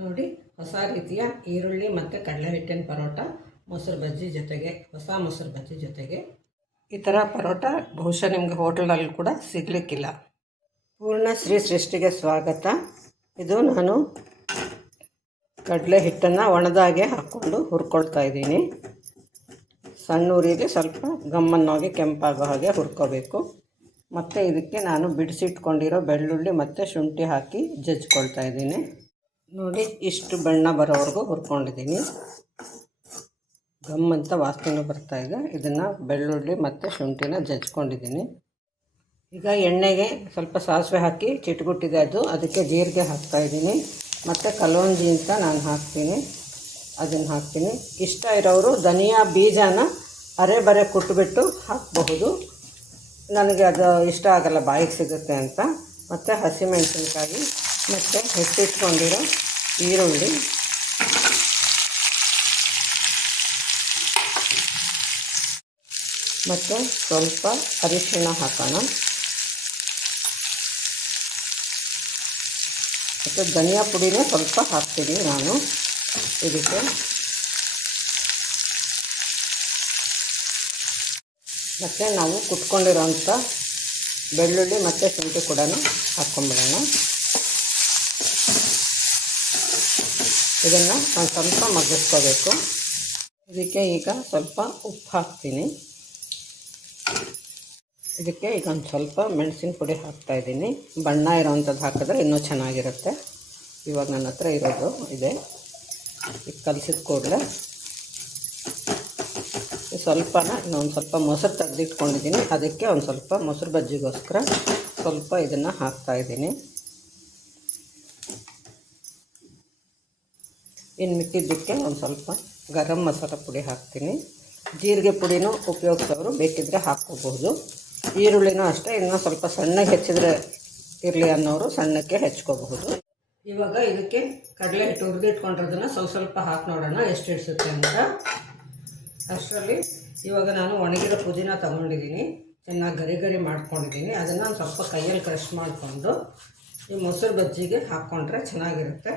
ನೋಡಿ, ಹೊಸ ರೀತಿಯ ಈರುಳ್ಳಿ ಮತ್ತು ಕಡಲೆ ಹಿಟ್ಟಿನ ಪರೋಟ, ಮೊಸರು ಬಜ್ಜಿ ಜೊತೆಗೆ, ಹೊಸ ಮೊಸರು ಬಜ್ಜಿ ಜೊತೆಗೆ. ಈ ಥರ ಪರೋಟ ಬಹುಶಃ ನಿಮಗೆ ಹೋಟೆಲಲ್ಲಿ ಕೂಡ ಸಿಗಲಿಕ್ಕಿಲ್ಲ. ಪೂರ್ಣ ಶ್ರೀ ಸೃಷ್ಟಿಗೆ ಸ್ವಾಗತ. ಇದು ನಾನು ಕಡಲೆ ಹಿಟ್ಟನ್ನು ಒಣದಾಗೆ ಹಾಕ್ಕೊಂಡು ಹುರ್ಕೊಳ್ತಾ ಇದ್ದೀನಿ. ಸಣ್ಣ ಉರಿಗೆ ಸ್ವಲ್ಪ ಗಮ್ಮನ್ನಾಗಿ ಕೆಂಪಾಗೋ ಹಾಗೆ ಹುರ್ಕೋಬೇಕು. ಮತ್ತು ಇದಕ್ಕೆ ನಾನು ಬಿಡಿಸಿಟ್ಕೊಂಡಿರೋ ಬೆಳ್ಳುಳ್ಳಿ ಮತ್ತು ಶುಂಠಿ ಹಾಕಿ ಜಜ್ಜಿಕೊಳ್ತಾ ಇದ್ದೀನಿ. ನೋಡಿ, ಇಷ್ಟು ಬಣ್ಣ ಬರೋವರೆಗೂ ಹುರ್ಕೊಂಡಿದ್ದೀನಿ. ಗಮ್ ಅಂತ ವಾಸನೆ ಬರ್ತಾ ಇದೆ. ಇದನ್ನು ಬೆಳ್ಳುಳ್ಳಿ ಮತ್ತು ಶುಂಠಿನ ಜಜ್ಕೊಂಡಿದ್ದೀನಿ. ಈಗ ಎಣ್ಣೆಗೆ ಸ್ವಲ್ಪ ಸಾಸಿವೆ ಹಾಕಿ ಚಿಟ್ಗುಟ್ಟಿದೆ ಅದು. ಅದಕ್ಕೆ ಜೀರಿಗೆ ಹಾಕ್ತಾಯಿದ್ದೀನಿ ಮತ್ತು ಕಲೋಂಜಿ ಅಂತ ನಾನು ಹಾಕ್ತೀನಿ. ಅದನ್ನು ಹಾಕ್ತೀನಿ. ಇಷ್ಟ ಇರೋರು ಧನಿಯಾ ಬೀಜನ ಅರೆ ಬರೆ ಕುಟ್ಬಿಟ್ಟು ಹಾಕಬಹುದು. ನನಗೆ ಅದು ಇಷ್ಟ ಆಗಲ್ಲ, ಬಾಯಿಗೆ ಸಿಗುತ್ತೆ ಅಂತ. ಮತ್ತು ಹಸಿಮೆಣಸಿನ್ಕಾಯಿ. ಮತ್ತು ಹೆಚ್ಚಿಟ್ಕೊಂಡಿರೋ ಈರುಳ್ಳಿ. ಮತ್ತು ಸ್ವಲ್ಪ ಅರಿಶಿಣ ಹಾಕೋಣ. ಮತ್ತು ಧನಿಯಾ ಪುಡಿನೇ ಸ್ವಲ್ಪ ಹಾಕ್ತೀನಿ ನಾನು. ಇದಕ್ಕೆ ಮತ್ತು ನಾವು ಕುಟ್ಕೊಂಡಿರೋಂಥ ಬೆಳ್ಳುಳ್ಳಿ ಮತ್ತು ಶುಂಠಿ ಕೂಡ ಹಾಕ್ಕೊಂಬಿಡೋಣ ಇದನ್ನು ನಾನು ಸ್ವಲ್ಪ ಮಗ್ಗಿಸ್ಕೋಬೇಕು. ಇದಕ್ಕೆ ಈಗ ಸ್ವಲ್ಪ ಉಪ್ಪು ಹಾಕ್ತೀನಿ. ಇದಕ್ಕೆ ಈಗ ಒಂದು ಸ್ವಲ್ಪ ಮೆಣಸಿನ ಪುಡಿ ಹಾಕ್ತಾಯಿದ್ದೀನಿ ಬಣ್ಣ ಇರೋವಂಥದ್ದು ಹಾಕಿದ್ರೆ ಇನ್ನೂ ಚೆನ್ನಾಗಿರುತ್ತೆ. ಇವಾಗ ನನ್ನ ಹತ್ರ ಇರೋದು ಇದೆ. ಈಗ ಕಲಸಿದ ಕೂಡಲೇ ಸ್ವಲ್ಪನ ಇನ್ನೊಂದು ಸ್ವಲ್ಪ ಮೊಸರು ತೆಗೆದಿಟ್ಕೊಂಡಿದ್ದೀನಿ. ಅದಕ್ಕೆ ಒಂದು ಸ್ವಲ್ಪ ಮೊಸರು ಬಜ್ಜಿಗೋಸ್ಕರ ಸ್ವಲ್ಪ ಇದನ್ನು ಹಾಕ್ತಾಯಿದ್ದೀನಿ ಇನ್ನು ಮಿಕ್ಕಿದ್ದಕ್ಕೆ ಒಂದು ಸ್ವಲ್ಪ ಗರಂ ಮಸಾಲ ಪುಡಿ ಹಾಕ್ತೀನಿ. ಜೀರಿಗೆ ಪುಡಿನೂ ಉಪಯೋಗಿಸೋರು ಬೇಕಿದ್ದರೆ ಹಾಕ್ಕೋಬಹುದು ಈರುಳ್ಳಿನೂ ಅಷ್ಟೇ, ಇನ್ನೂ ಸ್ವಲ್ಪ ಸಣ್ಣಗೆ ಹೆಚ್ಚಿದ್ರೆ ಇರಲಿ ಅನ್ನೋರು ಸಣ್ಣಕ್ಕೆ ಹೆಚ್ಕೋಬಹುದು. ಇವಾಗ ಇದಕ್ಕೆ ಕಡಲೆ ಹಿಟ್ಟು ಹುರಿದಿಟ್ಕೊಂಡಿರೋದನ್ನು ಸ್ವಲ್ಪ ಸ್ವಲ್ಪ ಹಾಕಿ ನೋಡೋಣ, ಎಷ್ಟು ಹಿಡಿಸುತ್ತೆ ಅಂತ. ಅಷ್ಟರಲ್ಲಿ ಇವಾಗ ನಾನು ಒಣಗಿರೋ ಪುದೀನ ತೊಗೊಂಡಿದ್ದೀನಿ. ಚೆನ್ನಾಗಿ ಗರಿ ಗರಿ ಮಾಡ್ಕೊಂಡಿದ್ದೀನಿ. ಅದನ್ನು ಸ್ವಲ್ಪ ಕೈಯಲ್ಲಿ ಕ್ರಶ್ ಮಾಡಿಕೊಂಡು ಈ ಮೊಸರು ಬಜ್ಜಿಗೆ ಹಾಕ್ಕೊಂಡ್ರೆ ಚೆನ್ನಾಗಿರುತ್ತೆ.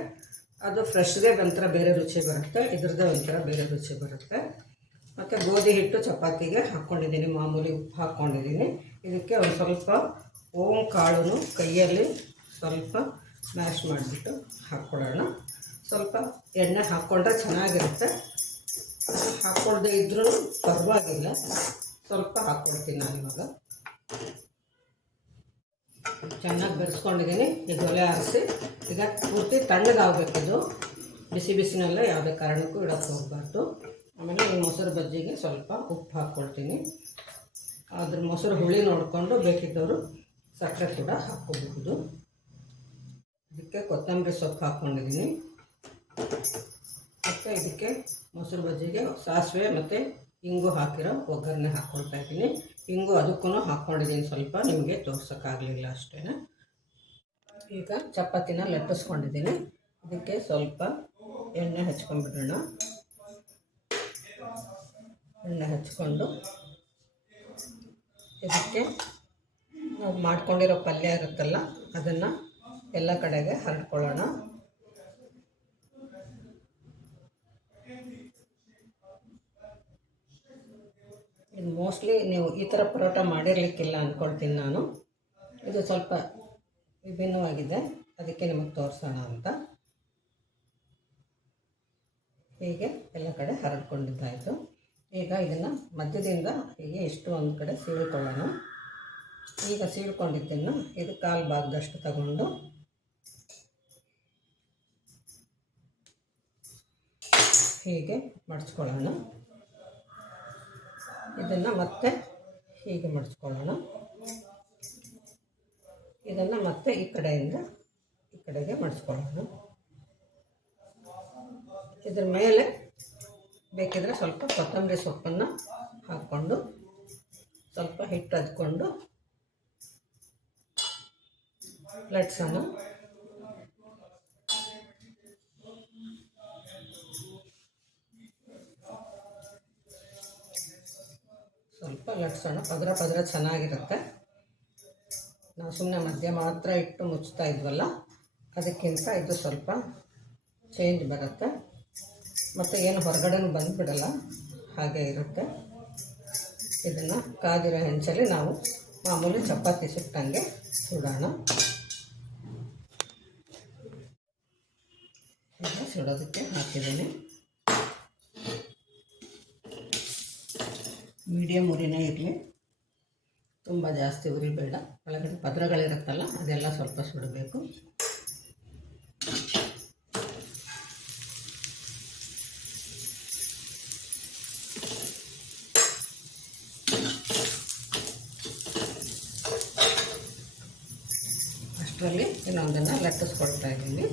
ಅದು ಫ್ರೆಶ್ಗೆ ಒಂಥರ ಬೇರೆ ರುಚಿ ಬರುತ್ತೆ, ಇದ್ರದ್ದೇ ಒಂಥರ ಬೇರೆ ರುಚಿ ಬರುತ್ತೆ. ಮತ್ತು ಗೋಧಿ ಹಿಟ್ಟು ಚಪಾತಿಗೆ ಹಾಕ್ಕೊಂಡಿದ್ದೀನಿ, ಮಾಮೂಲಿ ಉಪ್ಪು ಹಾಕ್ಕೊಂಡಿದ್ದೀನಿ. ಇದಕ್ಕೆ ಒಂದು ಸ್ವಲ್ಪ ಓಂ ಕಾಳು ಕೈಯಲ್ಲಿ ಸ್ವಲ್ಪ ಮ್ಯಾಶ್ ಮಾಡಿಬಿಟ್ಟು ಹಾಕ್ಕೊಡೋಣ ಸ್ವಲ್ಪ ಎಣ್ಣೆ ಹಾಕ್ಕೊಂಡ್ರೆ ಚೆನ್ನಾಗಿರುತ್ತೆ. ಹಾಕ್ಕೊಳ್ದೆ ಇದ್ರೂ ಪರವಾಗಿಲ್ಲ. ಸ್ವಲ್ಪ ಹಾಕ್ಕೊಳ್ತೀನಿ ನಾನು ಇವಾಗ. ಚೆನ್ನಾಗಿ ಬೆರೆಸ್ಕೊಂಡಿದ್ದೀನಿ. ಈಗ ಒಲೆ ಹಾರಿಸಿ ಈಗ ಪೂರ್ತಿ ತಣ್ಣಗಾಗಬೇಕಿದು. ಬಿಸಿ ಬಿಸಿನೆಲ್ಲ ಯಾವುದೇ ಕಾರಣಕ್ಕೂ ಇಡೋಕ್ಕೆ ಹೋಗಬಾರ್ದು. ಆಮೇಲೆ ಈ ಮೊಸರು ಬಜ್ಜಿಗೆ ಸ್ವಲ್ಪ ಉಪ್ಪು ಹಾಕ್ಕೊಳ್ತೀನಿ. ಅದ್ರ ಮೊಸರು ಹುಳಿ ನೋಡಿಕೊಂಡು ಬೇಕಿದ್ದವರು ಸಕ್ಕರೆ ಕೂಡ ಹಾಕ್ಕೋಬಹುದು. ಇದಕ್ಕೆ ಕೊತ್ತಂಬರಿ ಸೊಪ್ಪು ಹಾಕ್ಕೊಂಡಿದ್ದೀನಿ. ಮತ್ತು ಇದಕ್ಕೆ ಮೊಸರು ಬಜ್ಜಿಗೆ ಸಾಸಿವೆ ಮತ್ತು ಇಂಗು ಹಾಕಿರೋ ಒಗ್ಗರಣೆ ಹಾಕ್ಕೊಳ್ತಾ ಇದ್ದೀನಿ. ಇಂಗು ಅದಕ್ಕೂ ಹಾಕ್ಕೊಂಡಿದ್ದೀನಿ ಸ್ವಲ್ಪ, ನಿಮಗೆ ತೋರ್ಸೋಕ್ಕಾಗಲಿಲ್ಲ ಅಷ್ಟೇ ಈಗ ಚಪಾತಿನ ಲಟ್ಟಿಸ್ಕೊಂಡಿದ್ದೀನಿ ಇದಕ್ಕೆ ಸ್ವಲ್ಪ ಎಣ್ಣೆ ಹಚ್ಕೊಂಡ್ಬಿಡೋಣ. ಎಣ್ಣೆ ಹಚ್ಕೊಂಡು ಇದಕ್ಕೆ ನಾವು ಮಾಡ್ಕೊಂಡಿರೋ ಪಲ್ಯ ಇರುತ್ತಲ್ಲ, ಅದನ್ನು ಎಲ್ಲ ಕಡೆಗೆ ಹರಡ್ಕೊಳ್ಳೋಣ. ಇದು ಮೋಸ್ಟ್ಲಿ ನೀವು ಈ ಥರ ಪರೋಟ ಮಾಡಿರಲಿಕ್ಕಿಲ್ಲ ಅಂದ್ಕೊಳ್ತೀನಿ ನಾನು. ಇದು ಸ್ವಲ್ಪ ವಿಭಿನ್ನವಾಗಿದೆ. ಅದಕ್ಕೆ ನಿಮಗೆ ತೋರಿಸೋಣ ಅಂತ. ಹೀಗೆ ಎಲ್ಲ ಕಡೆ ಹರಡ್ಕೊಂಡಿದ್ದಾಯಿತು ಈಗ ಇದನ್ನು ಮಧ್ಯದಿಂದ ಹೀಗೆ ಇಷ್ಟು ಒಂದು ಕಡೆ ಸೀಳ್ಕೊಳ್ಳೋಣ. ಈಗ ಸೀಳ್ಕೊಂಡಿದ್ದನ್ನು ಇದು ಕಾಲು ಭಾಗದಷ್ಟು ತಗೊಂಡು ಹೀಗೆ ಮಡಚ್ಕೊಳ್ಳೋಣ ಇದನ್ನು ಮತ್ತೆ ಹೀಗೆ ಮಡಚ್ಕೊಳ್ಳೋಣ. ಇದನ್ನು ಮತ್ತೆ ಈ ಕಡೆಯಿಂದ ಈ ಕಡೆಗೆ ಮಡಿಸ್ಕೊಳ್ಳೋಣ ಇದ್ರ ಮೇಲೆ ಬೇಕಿದ್ರೆ ಸ್ವಲ್ಪ ಕೊತ್ತಂಬರಿ ಸೊಪ್ಪನ್ನು ಹಾಕ್ಕೊಂಡು ಸ್ವಲ್ಪ ಹಿಟ್ಟು ಅದ್ಕೊಂಡು ಲಟ್ಸೋಣ ಲಟ್ಸೋಣ. ಪದರ ಪದರ ಚೆನ್ನಾಗಿರುತ್ತೆ. ನಾವು ಸುಮ್ಮನೆ ಮಧ್ಯ ಮಾತ್ರ ಇಟ್ಟು ಮುಚ್ತಾ ಇದ್ವಲ್ಲ, ಅದಕ್ಕಿಂತ ಇದು ಸ್ವಲ್ಪ ಚೇಂಜ್ ಬರುತ್ತೆ. ಮತ್ತು ಏನು ಹೊರಗಡೆನೂ ಬಂದುಬಿಡಲ್ಲ, ಹಾಗೆ ಇರುತ್ತೆ. ಇದನ್ನು ಕಾದಿರೋ ಹೆಂಚಲ್ಲಿ ನಾವು ಮಾಮೂಲಿ ಚಪಾತಿ ಸುಟ್ಟಂಗೆ ಸುಡೋಣ. ಸುಡೋದಕ್ಕೆ ಹಾಕಿದ್ದೀನಿ. ಮೀಡಿಯಮ್ ಉರಿನೇ ಇರಲಿ. ತುಂಬ ಜಾಸ್ತಿ ಉರಿ ಬೇಡ ಒಳಗಡೆ ಪದರಗಳಿರುತ್ತಲ್ಲ, ಅದೆಲ್ಲ ಸ್ವಲ್ಪ ಸುಡಬೇಕು. ಅಷ್ಟರಲ್ಲಿ ಇನ್ನೊಂದನ್ನು ಲೆಟ್ಟಿಸ್ಕೊಡ್ತಾ ಇದ್ದೀನಿ.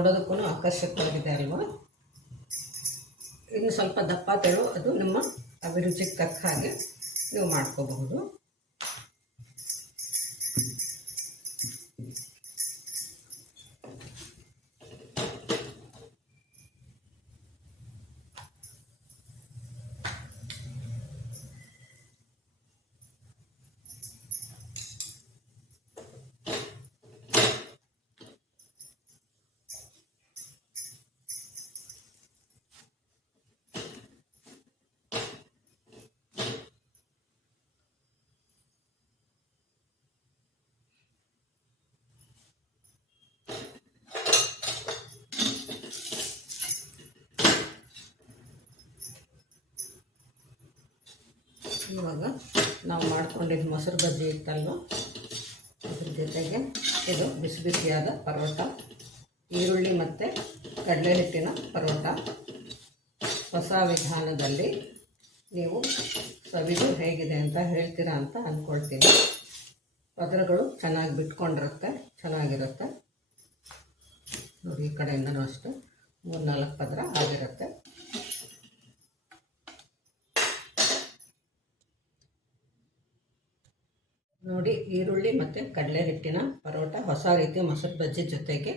ನೋಡೋದಕ್ಕೂ ಆಕರ್ಷಕವಾಗಿದೆ ಅಲ್ವಾ? ಇನ್ನು ಸ್ವಲ್ಪ ದಪ್ಪ ತೆಳು ಅದು ನಿಮ್ಮ ಅಭಿರುಚಿಗೆ ತಕ್ಕ ಹಾಗೆ ನೀವು ಮಾಡ್ಕೋಬಹುದು. ಇವಾಗ ನಾವು ಮಾಡ್ಕೊಂಡಿದ್ದು ಮೊಸರು ಬಜ್ಜಿ ಇತ್ತಲ್ವ? ಅದ್ರ ಜೊತೆಗೆ ಇದು ಬಿಸಿ ಬಿಸಿಯಾದ ಪರೋಟ, ಈರುಳ್ಳಿ ಮತ್ತು ಕಡಲೆ ಹಿಟ್ಟಿನ ಪರೋಟ. ಹೊಸ ವಿಧಾನದಲ್ಲಿ ನೀವು ಸವಿದು ಹೇಗಿದೆ ಅಂತ ಹೇಳ್ತೀರಾ ಅಂತ ಅಂದ್ಕೊಳ್ತೀನಿ ಪದರಗಳು ಚೆನ್ನಾಗಿ ಬಿಟ್ಕೊಂಡಿರುತ್ತೆ, ಚೆನ್ನಾಗಿರುತ್ತೆ. ನೋಡಿ, ಈ ಕಡೆಯಿಂದನೂ ಅಷ್ಟೇ ಮೂರು ನಾಲ್ಕು ಪದರ ಆಗಿರುತ್ತೆ. ನೋಡಿ ಈರುಳ್ಳಿ ಮತ್ತು ಕಡಲೆ ಹಿಟ್ಟಿನ ಪರೋಟ ಹೊಸ ರೀತಿ ಮೊಸರು ಬಜ್ಜಿ ಜೊತೆಗೆ